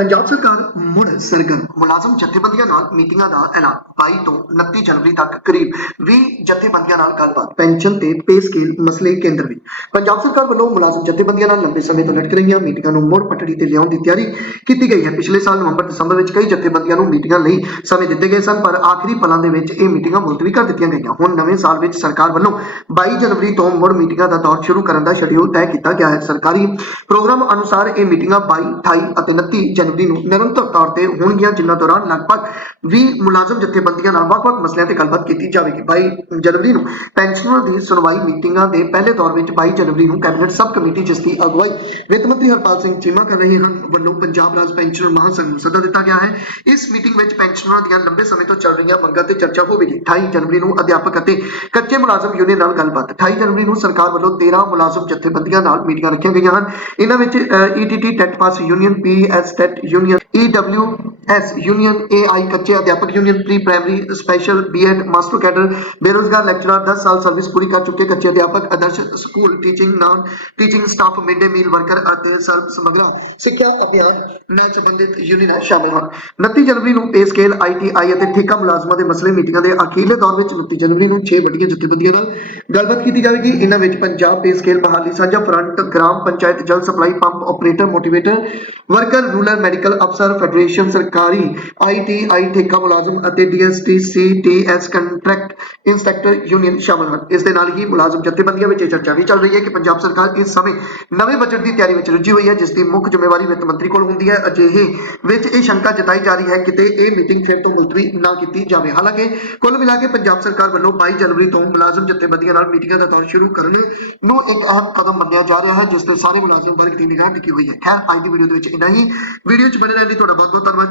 ਪੰਜਾਬ ਸਰਕਾਰ ਮੁੜ ਸਰਗਰਮ ਮੁਲਾਜ਼ਮ ਜਥੇਬੰਦੀਆਂ ਨਾਲ ਮੀਟਿੰਗਾਂ ਦਾ ਐਲਾਨ 22 ਤੋਂ 29 ਜਨਵਰੀ ਤੱਕ ਕਰੀਬ 20 ਜਥੇਬੰਦੀਆਂ ਨਾਲ ਗੱਲਬਾਤ, ਪੈਨਸ਼ਨ ਤੇ ਪੇ ਸਕੇਲ ਮਸਲੇ ਕੇਂਦਰ ਵਿੱਚ ਪੰਜਾਬ ਸਰਕਾਰ ਵੱਲੋਂ ਮੁਲਾਜ਼ਮ ਜਥੇਬੰਦੀਆਂ ਨਾਲ ਲੰਬੇ ਸਮੇਂ ਤੋਂ ਲਟਕ ਰਹੀਆਂ ਮੀਟਿੰਗਾਂ ਨੂੰ ਮੁੜ ਪਟੜੀ ਤੇ ਲਿਆਉਣ ਦੀ ਤਿਆਰੀ ਕੀਤੀ ਗਈ ਹੈ। ਪਿਛਲੇ ਸਾਲ ਨਵੰਬਰ ਦਸੰਬਰ ਵਿੱਚ ਕਈ ਜਥੇਬੰਦੀਆਂ ਨੂੰ ਮੀਟਿੰਗਾਂ ਲਈ ਸਮੇਂ ਦਿੱਤੇ ਗਏ ਸਨ, ਪਰ ਆਖਰੀ ਪਲਾਂ ਦੇ ਵਿੱਚ ਇਹ ਮੀਟਿੰਗਾਂ ਮੁਲਤਵੀ ਕਰ ਦਿੱਤੀਆਂ ਗਈਆਂ। ਹੁਣ ਨਵੇਂ ਸਾਲ ਵਿੱਚ ਸਰਕਾਰ ਵੱਲੋਂ 22 ਜਨਵਰੀ ਤੋਂ ਮੁੜ ਮੀਟਿੰਗਾਂ ਦਾ ਦੌਰ ਸ਼ੁਰੂ ਕਰਨ ਦਾ ਸ਼ਡਿਊਲ ਤੈਅ ਕੀਤਾ ਗਿਆ ਹੈ। ਸਰਕਾਰੀ ਪ੍ਰੋਗਰਾਮ ਅਨੁਸਾਰ ਇਹ ਮੀਟਿੰਗਾਂ 22 28 ਅਤੇ 29 ਜਨਵਰੀ ਨੂੰ ਨਿਰੰਤਰ ਤੌਰ ਤੇ ਹੋਣਗੀਆਂ ਜਿਨ੍ਹਾਂ ਦੌਰਾਨ ਲਗਭਗ 20 ਮੁਲਾਜ਼ਮ ਜਥੇਬੰਦੀਆਂ ਨਾਲ ਵੱਖ-ਵੱਖ ਮਸਲਿਆਂ ਤੇ ਗੱਲਬਾਤ ਕੀਤੀ ਜਾਵੇਗੀ। 22 ਜਨਵਰੀ ਨੂੰ ਪੈਨਸ਼ਨਰਾਂ ਦੀ ਸੁਣਵਾਈ ਮੀਟਿੰਗਾਂ ਦੇ ਪਹਿਲੇ ਦੌਰ ਵਿੱਚ 22 ਜਨਵਰੀ ਨੂੰ ਕੈਬਨਿਟ ਸਬ ਕਮੇਟੀ ਜਿਸ ਦੀ ਅਗਵਾਈ ਵਿੱਤ ਮੰਤਰੀ ਹਰਪਾਲ ਸਿੰਘ ਚੀਮਾ ਕਰ ਰਹੇ ਹਨ, ਵੱਲੋਂ ਪੰਜਾਬ ਰਾਜ ਪੈਨਸ਼ਨਰ ਮਹਾਸੰਘ ਨੂੰ ਸੱਦਾ ਦਿੱਤਾ ਗਿਆ ਹੈ। ਇਸ ਮੀਟਿੰਗ ਵਿੱਚ ਪੈਨਸ਼ਨਰਾਂ ਦੀਆਂ ਲੰਬੇ ਸਮੇਂ ਤੋਂ ਚੱਲ ਰਹੀਆਂ ਮੰਗਾਂ ਤੇ ਚਰਚਾ ਹੋਵੇਗੀ। 28 ਜਨਵਰੀ ਨੂੰ ਅਧਿਆਪਕ ਅਤੇ ਕੱਚੇ ਮੁਲਾਜ਼ਮ ਯੂਨੀਅਨ ਨਾਲ ਗੱਲਬਾਤ। 28 ਜਨਵਰੀ ਨੂੰ ਸਰਕਾਰ ਵੱਲੋਂ 13 ਮੁਲਾਜ਼ਮ ਜਥੇਬੰਦੀਆਂ ਨਾਲ ਮੀਟਿੰਗਾਂ ਰੱਖੀਆਂ ਗਈਆਂ ਹਨ। ਇਹਨਾਂ ਵਿੱਚ ETT TET pass union PS TET union EWS union AI ਕੱਚੇ ਅਧਿਆਪਕ union pre primary special BEd master cadre, ਬੇਰੋਜ਼ਗਾਰ lecturer 10 ਸਾਲ ਸਰਵਿਸ ਪੂਰੀ ਕਰ ਚੁੱਕੇ ਕੱਚੇ ਅਧਿਆਪਕ, Adarsh school teaching non teaching staff mid day meal worker ਅਤੇ ਸਰਬ ਸਮਗਰਾ ਸਿੱਖਿਆ ਅਭਿਆਨ ਨਾਲ ਸੰਬੰਧਿਤ ਯੂਨੀਅਨਾਂ ਸ਼ਾਮਲ ਹਨ। 29 ਜਨਵਰੀ ਨੂੰ ਪੇ ਸਕੇਲ ਆਈਟੀਆਈ ਅਤੇ ਠੇਕਾ ਮੁਲਾਜ਼ਮਾਂ ਦੇ ਮਸਲੇ ਮੀਟਿੰਗਾਂ ਦੇ ਅਖੀਰਲੇ ਦੌਰ ਵਿੱਚ 29 ਜਨਵਰੀ ਨੂੰ 6 ਵੱਡੀਆਂ ਜਥੇਬੰਦੀਆਂ ਨਾਲ ਗੱਲਬਾਤ ਕੀਤੀ ਜਾਵੇਗੀ। ਇਹਨਾਂ ਵਿੱਚ ਪੰਜਾਬ ਪੇ ਸਕੇਲ ਬਹਾਲੀ ਸਾਂਝਾ ਫਰੰਟ, ਗ੍ਰਾਮ ਪੰਚਾਇਤ ਜਲ supply pump operator, motivator, worker, rural medical ਅਫਸਰ, ਫੈਡਰੇਸ਼ਨ ਸਰਕਾਰੀ ਆਈਟੀਆਈ ਠੇਕਾ ਮੁਲਾਜ਼ਮ ਅਤੇ ਡੀਐਸਟੀ ਕੰਟਰੈਕਟ ਇੰਸਪੈਕਟਰ ਯੂਨੀਅਨ ਸ਼ਾਮਲ ਹਨ। ਇਸ ਦੇ ਨਾਲ ਹੀ ਮੁਲਾਜ਼ਮ ਜਥੇਬੰਦੀਆਂ ਵਿੱਚ ਇਹ ਚਰਚਾ ਵੀ ਚੱਲ ਰਹੀ ਹੈ ਕਿ ਪੰਜਾਬ ਸਰਕਾਰ ਇਸ ਸਮੇਂ ਨਵੇਂ ਬਜਟ ਦੀ ਤਿਆਰੀ ਵਿੱਚ ਰੁੱਝੀ ਹੋਈ ਹੈ, ਜਿਸ ਦੀ ਮੁੱਖ ਜ਼ਿੰਮੇਵਾਰੀ ਵਿੱਤ ਮੰਤਰੀ ਕੋਲ ਹੁੰਦੀ ਹੈ। ਅਜਿਹੇ ਵਿੱਚ ਇਹ ਸ਼ੰਕਾ ਜਤਾਈ ਜਾ ਰਹੀ ਹੈ ਕਿ ਇਹ ਮੀਟਿੰਗ ਫਿਰ ਤੋਂ ਮੁਲਤਵੀ ਨਾ ਕੀਤੀ ਜਾਵੇ। ਹਾਲਾਂਕਿ ਕੁੱਲ ਮਿਲਾ ਕੇ ਪੰਜਾਬ ਸਰਕਾਰ ਵੱਲੋਂ 22 ਜਨਵਰੀ ਤੋਂ ਮੁਲਾਜ਼ਮ ਜਥੇਬੰਦੀਆਂ ਨਾਲ ਮੀਟਿੰਗਾਂ ਦਾ ਦੌਰ ਸ਼ੁਰੂ ਕਰਨ ਨੂੰ ਇੱਕ ਅਹਿਮ ਕਦਮ ਮੰਨਿਆ ਜਾ ਰਿਹਾ ਹੈ, ਜਿਸ ਤੇ ਸਾਰੇ ਮੁਲਾਜ਼ਮ ਵਰਗ ਦੀ ਨਿਗਾਹ ਟਿਕੀ ਹੋਈ ਹੈ। ਖੈਰ, ਅੱਜ ਦੀ ਵੀਡੀਓ ਦੇ ਵਿੱਚ ਇੰਨਾ ਹੀ। ਵੀਡੀਓ 'ਚ ਬਣੇ ਰਹਿਣ ਲਈ ਤੁਹਾਡਾ ਬਹੁਤ ਬਹੁਤ ਧੰਨਵਾਦ